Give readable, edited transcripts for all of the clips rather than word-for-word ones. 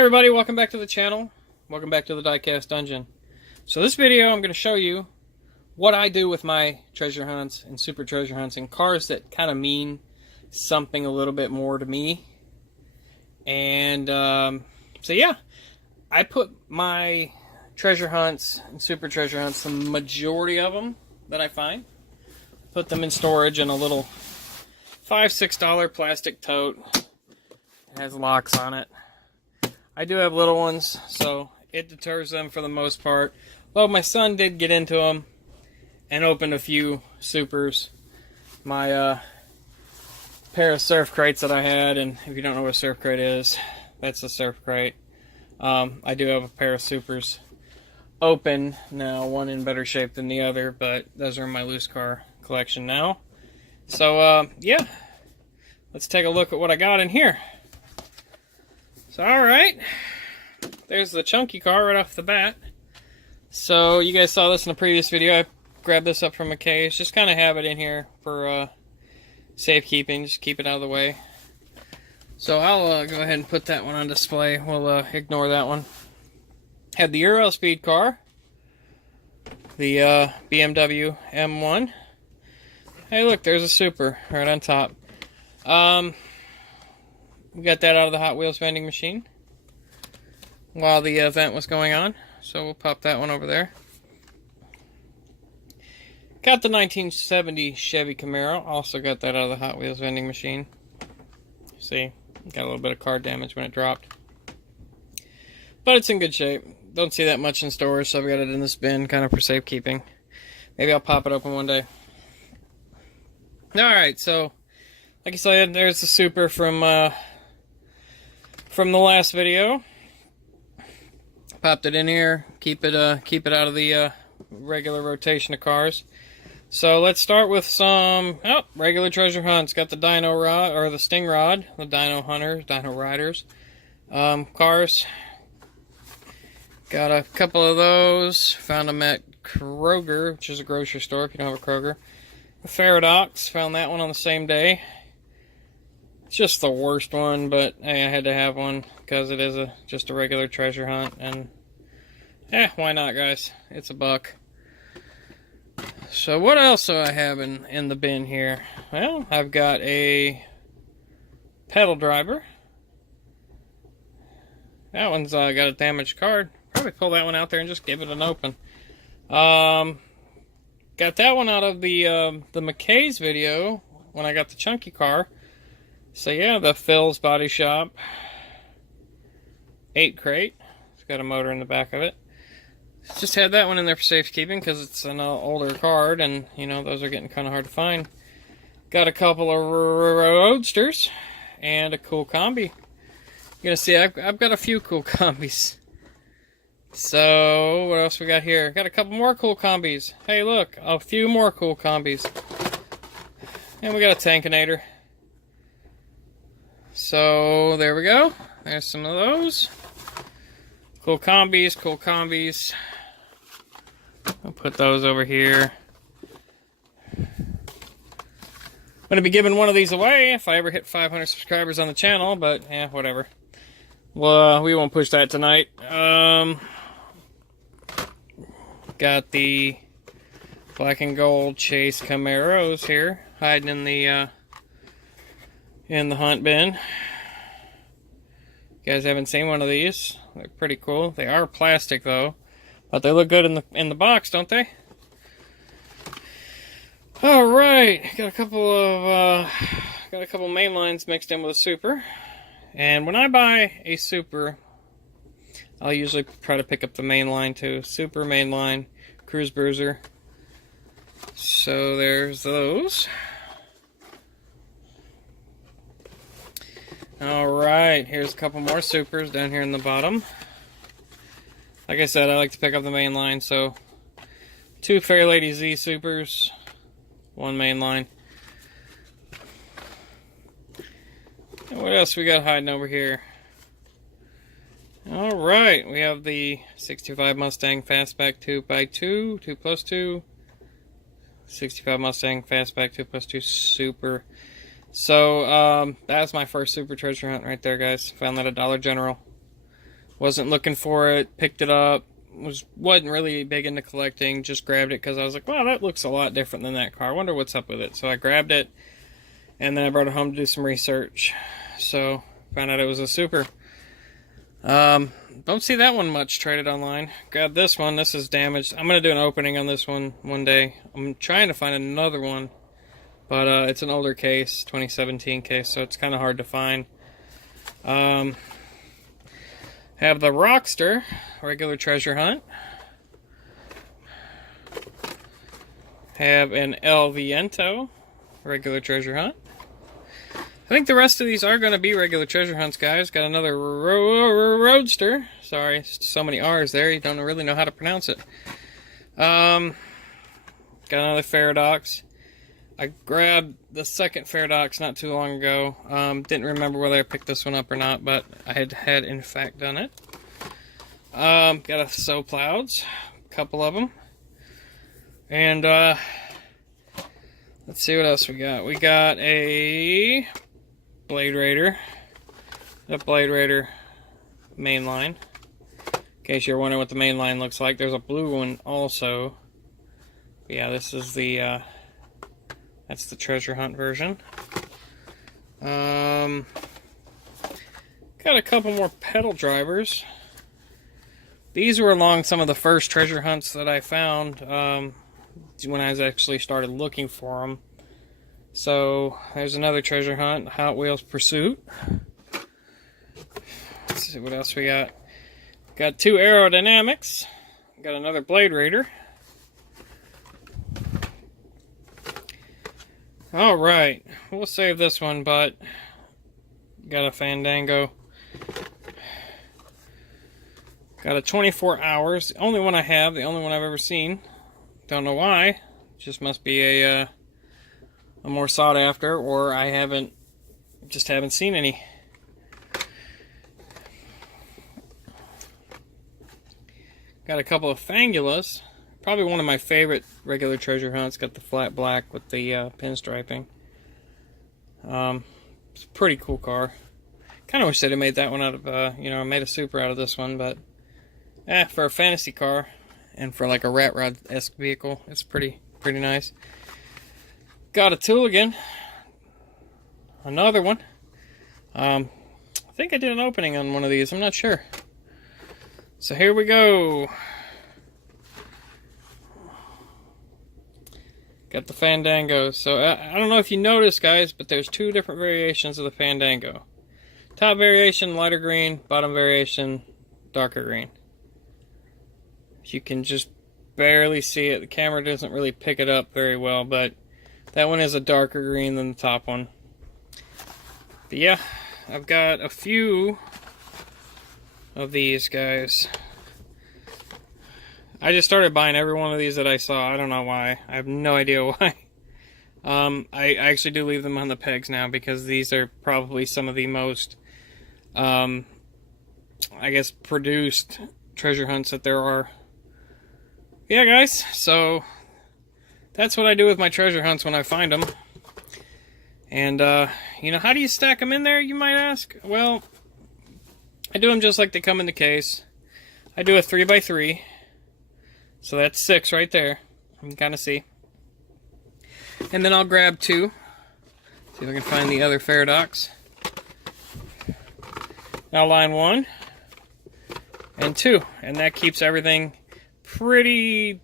everybody, welcome back to the channel. Welcome back to the Diecast Dungeon. So this video I'm going to show you what I do with my treasure hunts and super treasure hunts and cars that kind of mean something a little bit more to me. And so yeah, I put my treasure hunts and super treasure hunts, the majority of them that I find, put them in storage in a little $5-6 plastic tote. It has locks on it. I do have little ones, so it deters them for the most part. Well, my son did get into them and opened a few supers. My pair of surf crates that I had, and if you don't know what a surf crate is, that's a surf crate. I do have a pair of supers open now, one in better shape than the other, but those are in my loose car collection now. So, yeah, let's take a look at what I got in here. So, alright, there's the chunky car right off the bat. So, you guys saw this in the previous video. I grabbed this up from McKay's. Just kind of have it in here for safekeeping. Just keep it out of the way. So, I'll go ahead and put that one on display. We'll ignore that one. Had the Euro Speed car. The BMW M1. Hey, look, there's a super right on top. We got that out of the Hot Wheels vending machine while the event was going on, so we'll pop that one over there. Got the 1970 Chevy Camaro, also got that out of the Hot Wheels vending machine. See, got a little bit of car damage when it dropped, but it's in good shape. Don't see that much in stores, so I've got it in this bin kind of for safekeeping. Maybe I'll pop it open one day. Alright, so like I said, there's the super from the last video. Popped it in here. Keep it out of the regular rotation of cars. So let's start with some regular treasure hunts. Got the Dino Rod or the Sting Rod, the Dino Hunters, Dino Riders cars. Got a couple of those. Found them at Kroger, which is a grocery store if you don't have a Kroger. The Faradox, found that one on the same day. It's just the worst one, but hey, I had to have one because it is just a regular treasure hunt, and why not, guys? It's a buck. So what else do I have in the bin here? Well, I've got a pedal driver. That one's got a damaged card. Probably pull that one out there and just give it an open. Got that one out of the McKay's video when I got the chunky car. So yeah, the Phil's Body Shop 8 crate. It's got a motor in the back of it. Just had that one in there for safekeeping because it's an older card, and you know those are getting kind of hard to find. Got a couple of roadsters and a cool combi. You're gonna see I've got a few cool combis. So what else we got here? Got a couple more cool combis. Hey, look, a few more cool combis. And we got a Tankinator. So there we go. There's some of those. Cool combis, cool combis. I'll put those over here. I'm going to be giving one of these away if I ever hit 500 subscribers on the channel, but yeah, whatever. Well, we won't push that tonight. Got the black and gold Chase Camaros here, hiding in the hunt bin. You guys haven't seen one of these? They're pretty cool. They are plastic though, but they look good in the box, don't they? All right, got a couple main lines mixed in with a super. And when I buy a super, I'll usually try to pick up the main line too. Super, main line, Cruise Bruiser. So there's those. Alright, here's a couple more supers down here in the bottom. Like I said, I like to pick up the main line, so 2 Fairlady Z supers, 1 main line. And what else we got hiding over here? Alright, we have the 65 Mustang Fastback 2x2, 2+2. 65 Mustang Fastback 2+2 Super. So, that's my first super treasure hunt right there, guys. Found that at Dollar General. Wasn't looking for it, picked it up, wasn't really big into collecting, just grabbed it because I was like, wow, that looks a lot different than that car. I wonder what's up with it. So I grabbed it, and then I brought it home to do some research. So found out it was a Super. Don't see that one much traded online. Grabbed this one. This is damaged. I'm going to do an opening on this one day. I'm trying to find another one, but it's an older case, 2017 case, so it's kind of hard to find. Have the Rockster, regular treasure hunt. Have an El Viento, regular treasure hunt. I think the rest of these are going to be regular treasure hunts, guys. Got another Roadster. Sorry, so many R's there, you don't really know how to pronounce it. Got another Faradox. I grabbed the second Faradox not too long ago. Didn't remember whether I picked this one up or not, but I had in fact done it. Got a So Clouds, a couple of them. And let's see what else we got. We got a Blade Raider. The Blade Raider mainline. In case you're wondering what the mainline looks like, there's a blue one also. But yeah, this is the that's the treasure hunt version. Got a couple more pedal drivers. These were along some of the first treasure hunts that I found when I actually started looking for them. So there's another treasure hunt, Hot Wheels Pursuit. Let's see what else we got. Got two Aerodynamics. Got another Blade Raider. Alright, we'll save this one, but got a Fandango. Got a 24 hours. The only one I have, the only one I've ever seen. Don't know why. Just must be a more sought after, or I just haven't seen any. Got a couple of Fangulas. Probably one of my favorite regular treasure hunts. Got the flat black with the pinstriping. It's a pretty cool car. Kind of wish they'd have made that one out of, made a Super out of this one, but for a fantasy car and for like a rat rod-esque vehicle, it's pretty nice. Got a Tooligan. Another one. I think I did an opening on one of these. I'm not sure. So here we go. Got the Fandango. So I don't know if you noticed, guys, but there's two different variations of the Fandango. Top variation, lighter green. Bottom variation, darker green. You can just barely see it. The camera doesn't really pick it up very well, but that one is a darker green than the top one. But yeah, I've got a few of these guys. I just started buying every one of these that I saw. I don't know why. I have no idea why. I actually do leave them on the pegs now because these are probably some of the most, I guess, produced treasure hunts that there are. Yeah, guys, so that's what I do with my treasure hunts when I find them. And, how do you stack them in there, you might ask? Well, I do them just like they come in the case. I do a 3x3. So that's 6 right there. You can kind of see. And then I'll grab 2. See if I can find the other Faradox. Now line 1 and 2. And that keeps everything pretty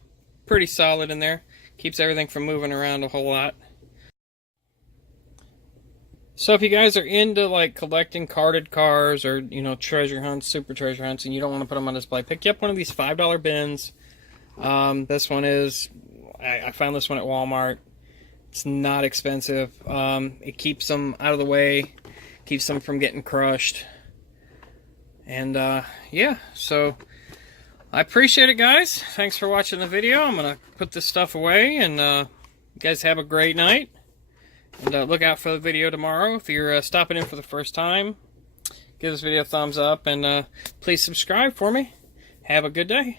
solid in there. Keeps everything from moving around a whole lot. So if you guys are into like collecting carded cars or treasure hunts, super treasure hunts, and you don't want to put them on display, pick you up one of these $5 bins. This one is, I found this one at Walmart. It's not expensive. It keeps them out of the way, keeps them from getting crushed. And yeah, so I appreciate it, guys. Thanks for watching the video. I'm gonna put this stuff away, and you guys have a great night. And look out for the video tomorrow. If you're stopping in for the first time, give this video a thumbs up, and please subscribe for me. Have a good day.